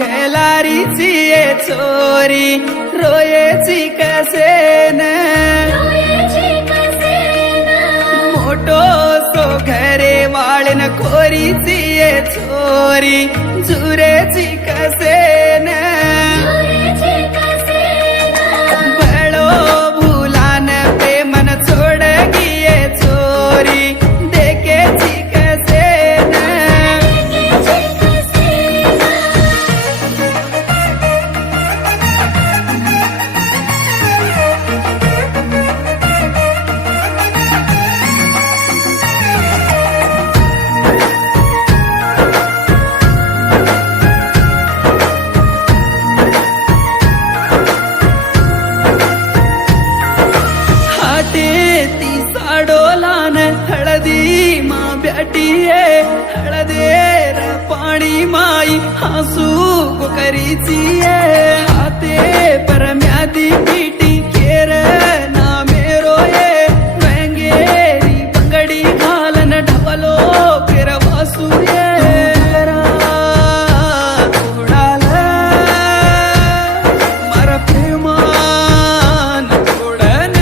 घेलारीची ये चोरी रोयेची कसेन मोठो सो घरे वाळन खोरीची ये चोरी जुरेची कसेन बळो भूलान प्रेमन छोड़ गिये चोरी देखेची कसेन हळदी मा ब्याटिये हळदेर पाणी माई हंसू करीची हाते पर म्यादी पीटी केर ना मेरो ये वेंगेरी बंगडी घालन ढवलो फिर वासू ये उडाल मर प्रेमान उडन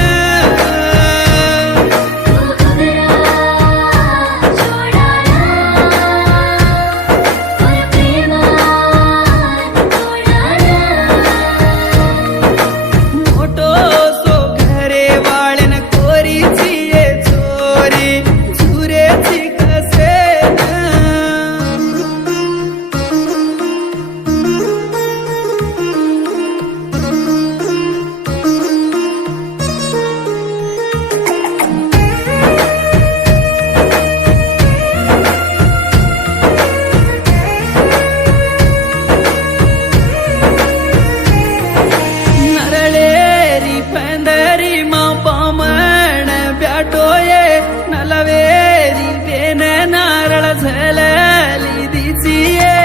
नलवेरी बेन नारळ झलली दिचिये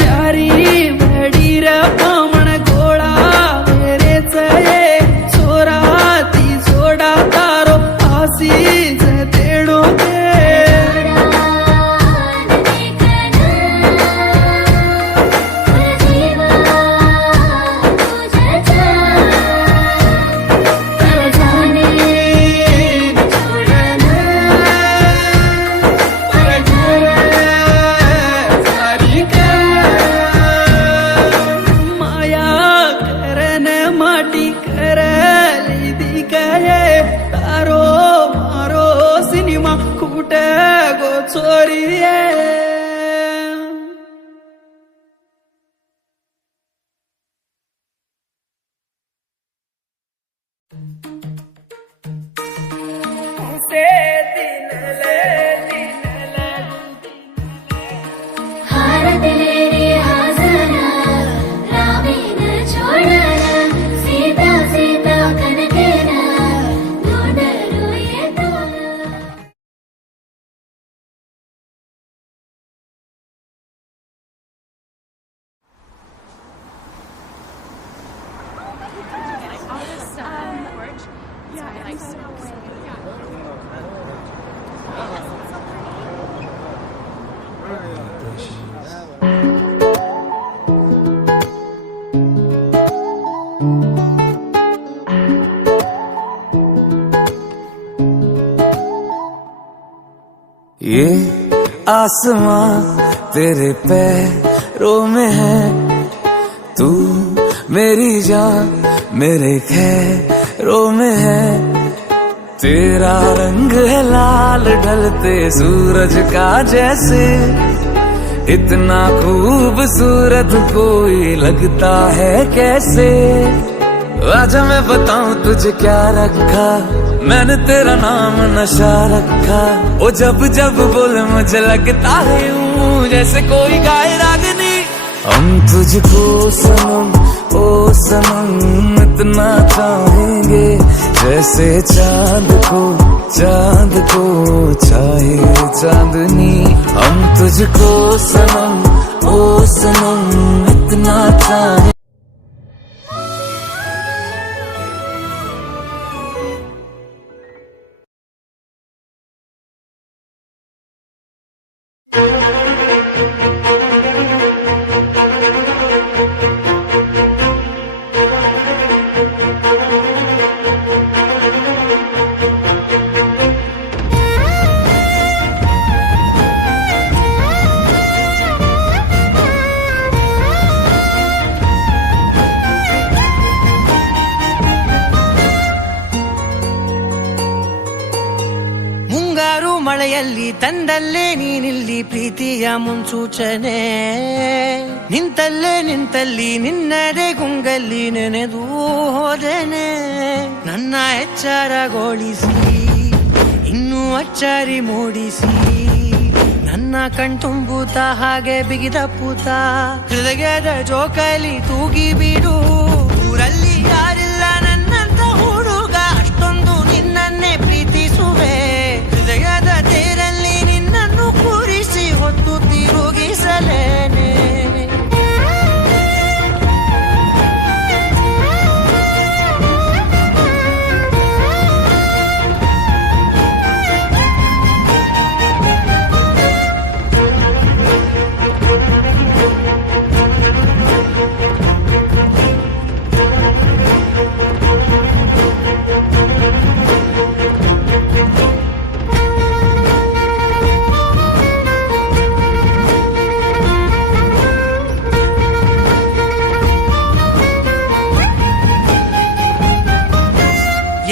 चारी वडीर पामण गोळा वेरेच ये चोराती जोडा तारो आसी तेडो तारो मारो सिनेमा कुट गो चोरी ये आसमां तेरे पैरों में है, तू मेरी जान मेरे खैरों में है। तेरा रंग है लाल ढलते सूरज का जैसे, इतना खूबसूरत कोई लगता है कैसे। आजा मैं बताऊं तुझे क्या रखा मैंने तेरा नाम नशा रखा, ओ जब जब बोले मुझे लगता है यूं जैसे कोई गाए रागनी। हम तुझको सनम ओ सनम इतना चाहेंगे, जैसे चांद को चाहे चांदनी। हम तुझको सनम ओ सनम इतना चाहे। ಮಳೆಯಲ್ಲಿ ತಂದಲ್ಲೇ ನೀನಿಲ್ಲಿ ಪ್ರೀತಿಯ ಮುನ್ಸೂಚನೆ, ನಿಂತಲ್ಲಿ ನಿನ್ನದೇ ಗುಂಗಲ್ಲಿ ನೆನೆದು ಹೋದನೆ. ನನ್ನ ಎಚ್ಚರಗೊಳಿಸಿ ಇನ್ನೂ ಅಚ್ಚರಿ ಮೂಡಿಸಿ, ನನ್ನ ಕಣ್ತುಂಬುತ್ತ ಹಾಗೆ ಬಿಗಿದ ಪೂತ ಹೃದಯದ ಜೋಕಾಲಿ ತೂಗಿ ಬಿಡು. ಊರಲ್ಲಿ ಯಾರಿಲ್ಲ ನನ್ನಂತ ಹುಡುಗ, ಅಷ್ಟೊಂದು ನಿನ್ನನ್ನೇ ಪ್ರೀತಿಸುವೆ. ಹೃದಯದ ತೇರಲ್ಲಿ ನಿನ್ನನ್ನು ಕೂರಿಸಿ ಹೊತ್ತು ತಿರುಗಿಸಲೇನೆ.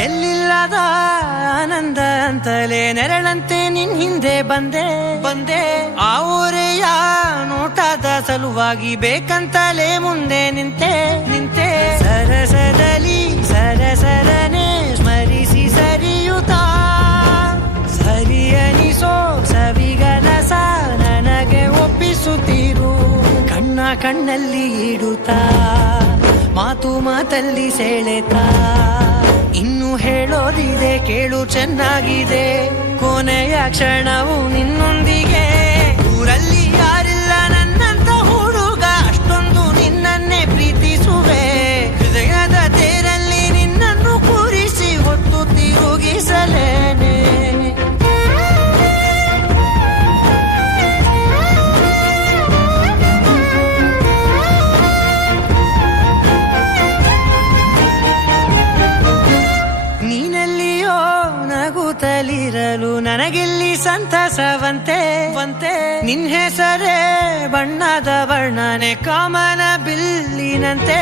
ಎಲ್ಲಿಲ್ಲದ ಆನಂದ ಅಂತಲೇ ನೆರಳಂತೆ ನಿನ್ ಹಿಂದೆ ಬಂದೆ. ಆ ಊರೆಯ ನೋಟದ ಸಲುವಾಗಿ ಬೇಕಂತಲೇ ಮುಂದೆ ನಿಂತೆ. ಸರಸರನೆ ಸ್ಮರಿಸಿ ಸರಿಯುತ್ತಾ, ಸರಿಯನಿಸೋ ಸವಿಗನಸ ನನಗೆ ಒಪ್ಪಿಸುತ್ತೀರು. ಕಣ್ಣಲ್ಲಿ ಇಡುತ್ತಾ, ಮಾತಲ್ಲಿ ಸೆಳೆತಾ, ಇನ್ನು ಹೇಳೋದಿದೆ ಕೇಳು ಚೆನ್ನಾಗಿದೆ. ಕೊನೆಯ ಕ್ಷಣವು ನಿನ್ನೊಂದಿಗೆ. ಊರಲ್ಲಿ ಯಾರಿಲ್ಲ ನನ್ನಂತ ಹುಡುಗ, ಅಷ್ಟೊಂದು ನಿನ್ನನ್ನೇ ಪ್ರೀತಿಸುವೆ. ಹೃದಯದ ತೇರಲ್ಲಿ ನಿನ್ನನ್ನು ಕೂರಿಸಿ ಹೊತ್ತು ತಿರುಗಿಸಲೇನೆ. ನಗುತ್ತಲಿರಲು ನನಗಿಲ್ಲಿ ಸಂತಸವಂತೆ. ನಿನ್ ಹೆಸರೇ ಬಣ್ಣದ ವರ್ಣನೆ ಕಾಮನ ಬಿಲ್ಲಿನಂತೆ.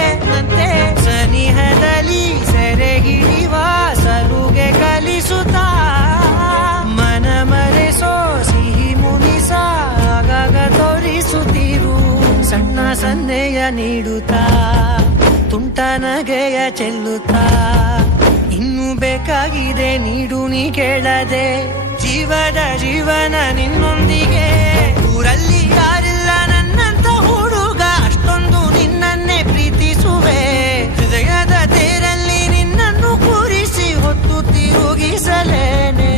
ಸನಿಹದಲ್ಲಿ ಸೆರೆ ಹಿಡಿಯುವ ಸಲುಗೆ ಕಲಿಸುತ್ತಾ, ಮನ ಮರೆಸೋ ಸಿಹಿ ಮುನಿಸ ಆಗಾಗ ತೋರಿಸುತ್ತೀರು. ಸಣ್ಣ ಸನ್ನೆಯ ನೀಡುತ್ತಾ, ತುಂಟ ನಗೆಯ ಚೆಲ್ಲುತ್ತಾ, ಇನ್ನು ಬೇಕಾಗಿದೆ ನೀಡು ನೀ ಕೇಳದೆ. ಜೀವನ ನಿನ್ನೊಂದಿಗೆ. ಊರಲ್ಲಿ ಯಾರಿಲ್ಲ ನನ್ನಂತ ಹುಡುಗ, ಅಷ್ಟೊಂದು ನಿನ್ನನ್ನೇ ಪ್ರೀತಿಸುವೆ. ಹೃದಯದ ತೇರಲ್ಲಿ ನಿನ್ನನ್ನು ಕೂರಿಸಿ ಹೊತ್ತು ತಿರುಗಿಸಲೇನೆ.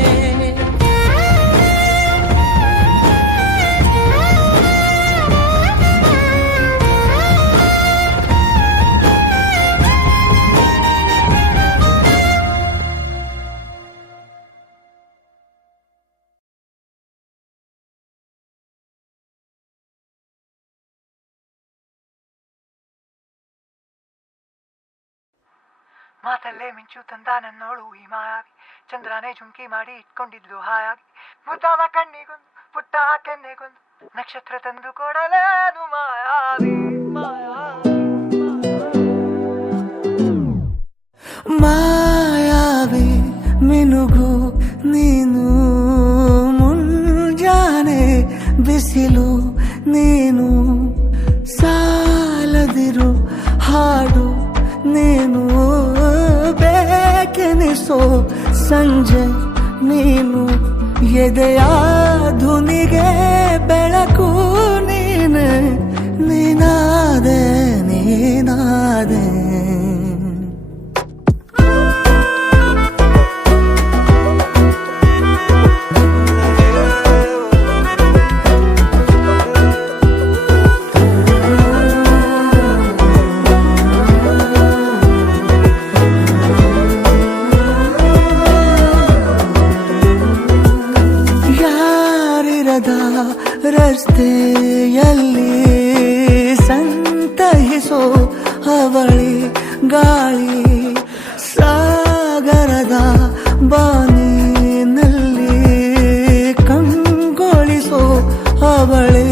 ಮಾತಲ್ಲೇ ಮಿಂಚು ತಂದ ನನ್ನೋಳು ಈ ಮಾಯಾವಿ, ಚಂದ್ರನೇ ಜುಂಕಿ ಮಾಡಿ ಇಟ್ಕೊಂಡಿದ್ಲು ಹಾಯಾಗಿ. ಮುದ್ದಾದ ಕಣ್ಣಿಗೊಂದು ಪುಟ್ಟ ಕೆನ್ನೆಗೊಂದು ನಕ್ಷತ್ರ ತಂದು ಕೊಡಲೇನು ಮಾಯಾವಿ. ಮಾಯಾವಿ ಮಿನುಗು ನೀನು, ಮುಂಜಾನೆ ಬಿಸಿಲು ನೀನು, ಸಾಲದಿರು ಹಾಡು ನೀನು, ಬೇಕೆನಿಸೋ ಸಂಗ ಸಂಜೆ ನೀನು ಎದೆಯ ಧುನಿಗೆ ಬೆಳಕು ನೀನೆ ನೀನಾದೆ ನೀನಾದೆ ಯಾರಿರದ ರಸ್ತೆಯಲ್ಲಿ ಸಂತಹಿಸೋ ಅವಳಿ ಗಾಳಿ ಸಾಗರದ ಬಾನಿನಲ್ಲಿ ಕಂಗೊಳಿಸೋ ಅವಳೇ